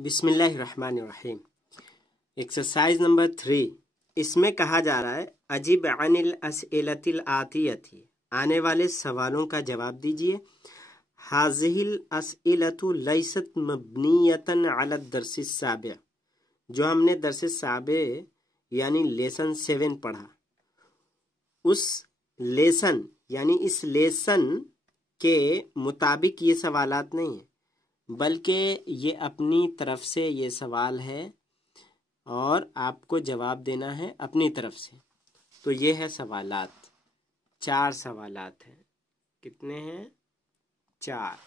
बिस्मिल्लाहिर्रहमानिर्रहीम। Exercise number 3, इसमें कहा जा रहा है अजीब अनिल अस्इलतिल आतियती, आने वाले सवालों का जवाब दीजिए। हाज़िहिल अस्इलतु लैसत मबनियतन अला दर्सिस साबिअ, जो हमने दर्सिस साबे यानी लेसन 7 पढ़ा, उस लेसन यानी इस लेसन के मुताबिक ये सवालात नहीं है, बल्कि ये अपनी तरफ से ये सवाल है और आपको जवाब देना है अपनी तरफ से। तो ये है सवालात, 4 सवालात हैं। कितने हैं? 4।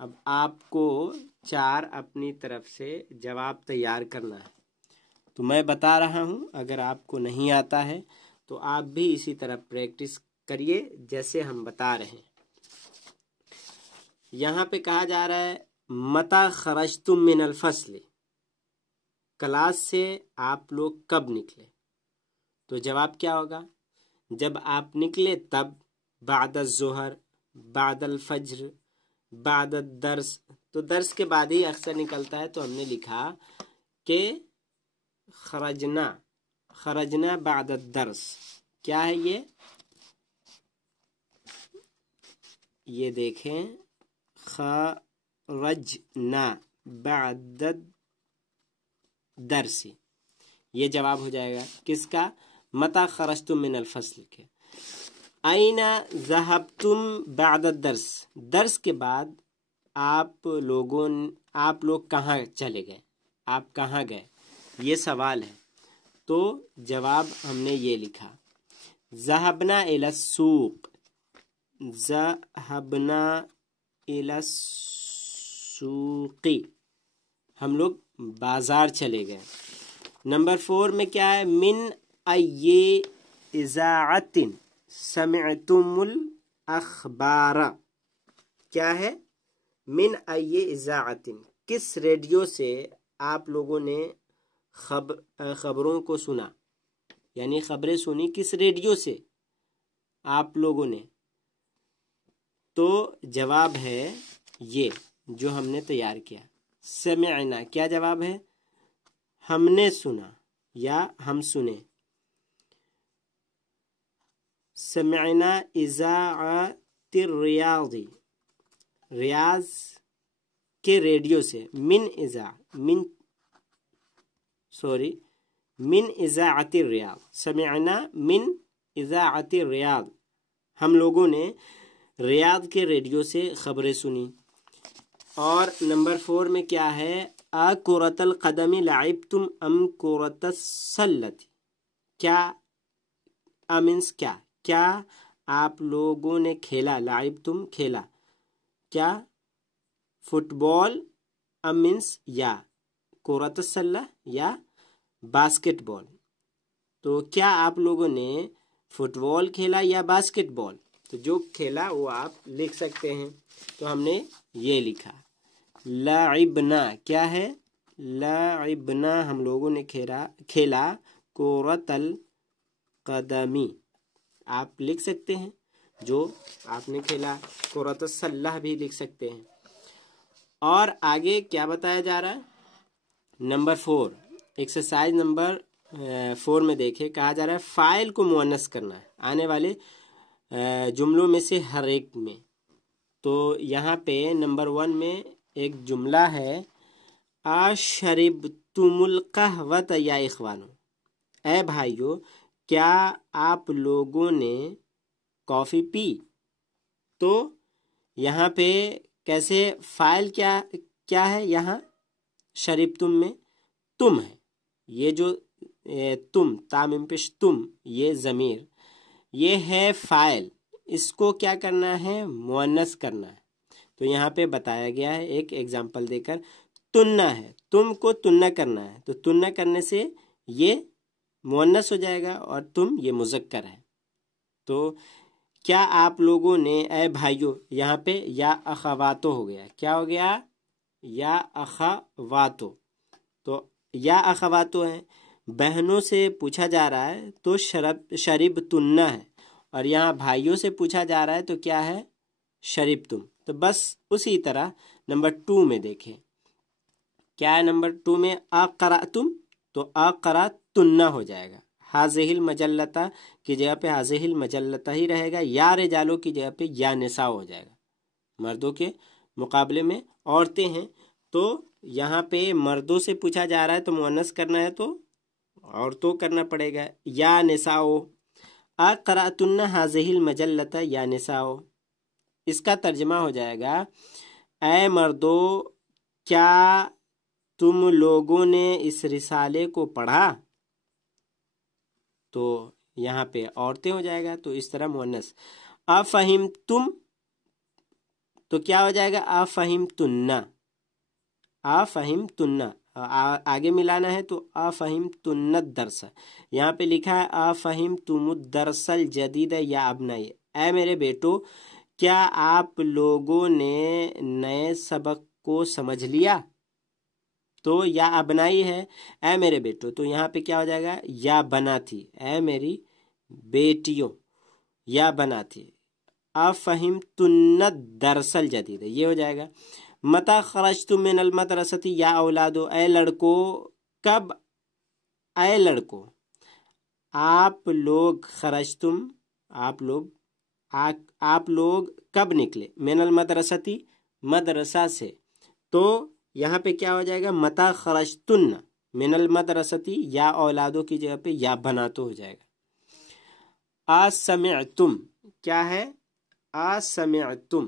अब आपको 4 अपनी तरफ से जवाब तैयार करना है। तो मैं बता रहा हूँ, अगर आपको नहीं आता है तो आप भी इसी तरह प्रैक्टिस करिए जैसे हम बता रहे हैं। यहाँ पे कहा जा रहा है मता खरजतुम मिनल फस्ल, क्लास से आप लोग कब निकले? तो जवाब क्या होगा? जब आप निकले तब, बादल ज़ोहर, बादल फज्र, बादल दर्स। तो दर्स के बाद ही अक्सर निकलता है, तो हमने लिखा कि खरजना बादल दर्स। क्या है ये देखें, खरजना बादल दर्सी, ये जवाब हो जाएगा किसका? मता खरजतुम मिनल फस्ल के। आइना ज़हबतुम बादल दर्स, दर्स के बाद आप लोग कहाँ चले गए, आप कहाँ गए, ये सवाल है। तो जवाब हमने ये लिखा, ज़हबना इला सूक, ज़हबना इला सूक़ी, हम लोग बाजार चले गए। नंबर 4 में क्या है? मिन अय्ये इज़ाअतिन समिअतुमुल अखबारा। क्या है? मिन अय्ये इज़ाअतिन, किस रेडियो से आप लोगों ने खबरों को सुना, यानी खबरें सुनी किस रेडियो से आप लोगों ने? तो जवाब है ये जो हमने तैयार किया, समिअना। क्या जवाब है? हमने सुना या हम सुने। समिअना इज़ाअतिर रियाज़ी, रियाज के रेडियो से। मिन इज़ाअतिर रियाज़, समिअना मिन इज़ाअतिर रियाज़, हम लोगों ने रियाद के रेडियो से खबरें सुनी। और नंबर 4 में क्या है? आ कुरतल कदमी लाइब्तुम अम कुरतस सल्लती, क्या मीन्स क्या आप लोगों ने खेला, लाइब्तुम खेला, क्या फुटबॉल, अम मीन्स या, कुरतस सल्ला या बास्केटबॉल। तो क्या आप लोगों ने फुटबॉल खेला या बास्केटबॉल? तो जो खेला वो आप लिख सकते हैं। तो हमने ये लिखा लाइबना। क्या है? लाइबना, हम लोगों ने खेला कुरतल कदमी। आप लिख सकते हैं जो आपने खेला, कुरतस सल्लाह भी लिख सकते हैं। और आगे क्या बताया जा रहा है? नंबर 4, एक्सरसाइज नंबर 4 में देखे, कहा जा रहा है फाइल को मुअन्नस करना है आने वाले जुमलों में से हर एक में। तो यहाँ पे नंबर 1 में एक जुमला है, अशरिबतुमुल कहवत या इखवानो, ऐ भाइयों क्या आप लोगों ने कॉफ़ी पी? तो यहाँ पे कैसे फाइल क्या है? यहाँ शरिबतुम में तुम है, ये जो तुम, तामीम पेश तुम, ये ज़मीर, ये है फाइल, इसको क्या करना है? मुअन्नस करना है। तो यहाँ पे बताया गया है एक एग्जाम्पल देकर, तुन्ना है, तुमको तुन्ना करना है, तो तुन्ना करने से ये मुअन्नस हो जाएगा और तुम ये मुज़क्कर है। तो क्या आप लोगों ने, ऐ भाइयों, यहाँ पे या अखवातो हो गया। क्या हो गया? या अखवातो। तो या अखवातो है, बहनों से पूछा जा रहा है तो शरीब तुन्ना है, और यहाँ भाइयों से पूछा जा रहा है तो क्या है? शरीब तुम। तो बस उसी तरह नंबर 2 में देखें, क्या है नंबर 2 में अक़रअतुम, तो अक़रअतुन्ना हो जाएगा। हाज़िहिल मजल्लता की जगह पे हाज़िहिल मजल्लता ही रहेगा। या रिजालों की जगह पे या निसा हो जाएगा। मर्दों के मुकाबले में औरतें हैं, तो यहाँ पे मर्दों से पूछा जा रहा है तो मुअन्नस करना है तो औरतों करना पड़ेगा। या निसाओ, अक़रअतुन्ना हाज़िहिल मजल्लता या निसाओ। इसका तर्जमा हो जाएगा, ऐ मर्दों क्या तुम लोगों ने इस रिसाले को पढ़ा, तो यहाँ पे औरतें हो जाएगा, तो इस तरह मुअन्नस। अफ़हिम तुम, तो क्या हो जाएगा अफ़हिम तुन्ना, अफ़हिम तुन्ना, आगे मिलाना है तो अफ़हिम तुन्नत दर्स। यहाँ पे लिखा है अफ़हिम तुमुद्दर्सल जदीद या अबनाई, ऐ मेरे बेटो क्या आप लोगों ने नए सबक को समझ लिया, तो या अबनाई है ऐ मेरे बेटो, तो यहाँ पे क्या हो जाएगा या बना थी, ऐ मेरी बेटियों, या बना थी। अफ़हिम तुन्नत दरसल जदीद, ये हो जाएगा। मता खरजतुम मिनल मदरसती या औलादो, ऐ लड़को कब, ऐ लड़को आप लोग, खरजतुम आप लोग कब निकले, मिनल मदरसती मदरसा से, तो यहाँ पे क्या हो जाएगा मता खरजतुन्ना मिनल मदरसती या औलादों की जगह पे या बना तो हो जाएगा। असमिअतुम क्या है असमिअतुम,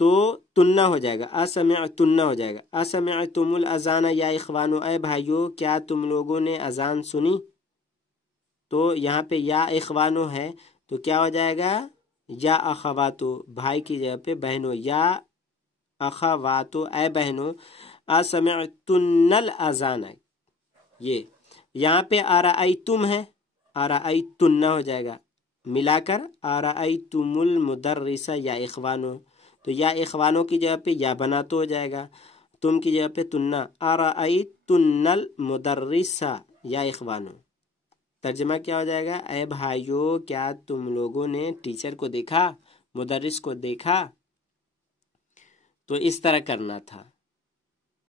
तो तुन्ना हो जाएगा, असमिअतुन्ना हो जाएगा। असमिअतुमुल अज़ान या इख़वानो, ऐ भाइयों क्या तुम लोगों ने अजान सुनी, तो यहाँ पे या इख़वानो है तो क्या हो जाएगा या अख़वातो, भाई की जगह पे बहनों, या अख़वातो ऐ बहनों। असमिअतुन्नल अज़ान, ये यहाँ पे अराअयतुम है, अराअयतुन्ना हो जाएगा, मिलाकर अराअयतुमुल मुदर्रिसा या इख़वानो, तो या इख़वानों की जगह पे या बना तो हो जाएगा, तुम की जगह पे तुन्ना, अराअयतुन्नल मुदर्रिसा या इख़वानो। तर्जमा क्या हो जाएगा, ऐ भाइयों क्या तुम लोगों ने टीचर को देखा, मुदर्रिस को देखा, तो इस तरह करना था।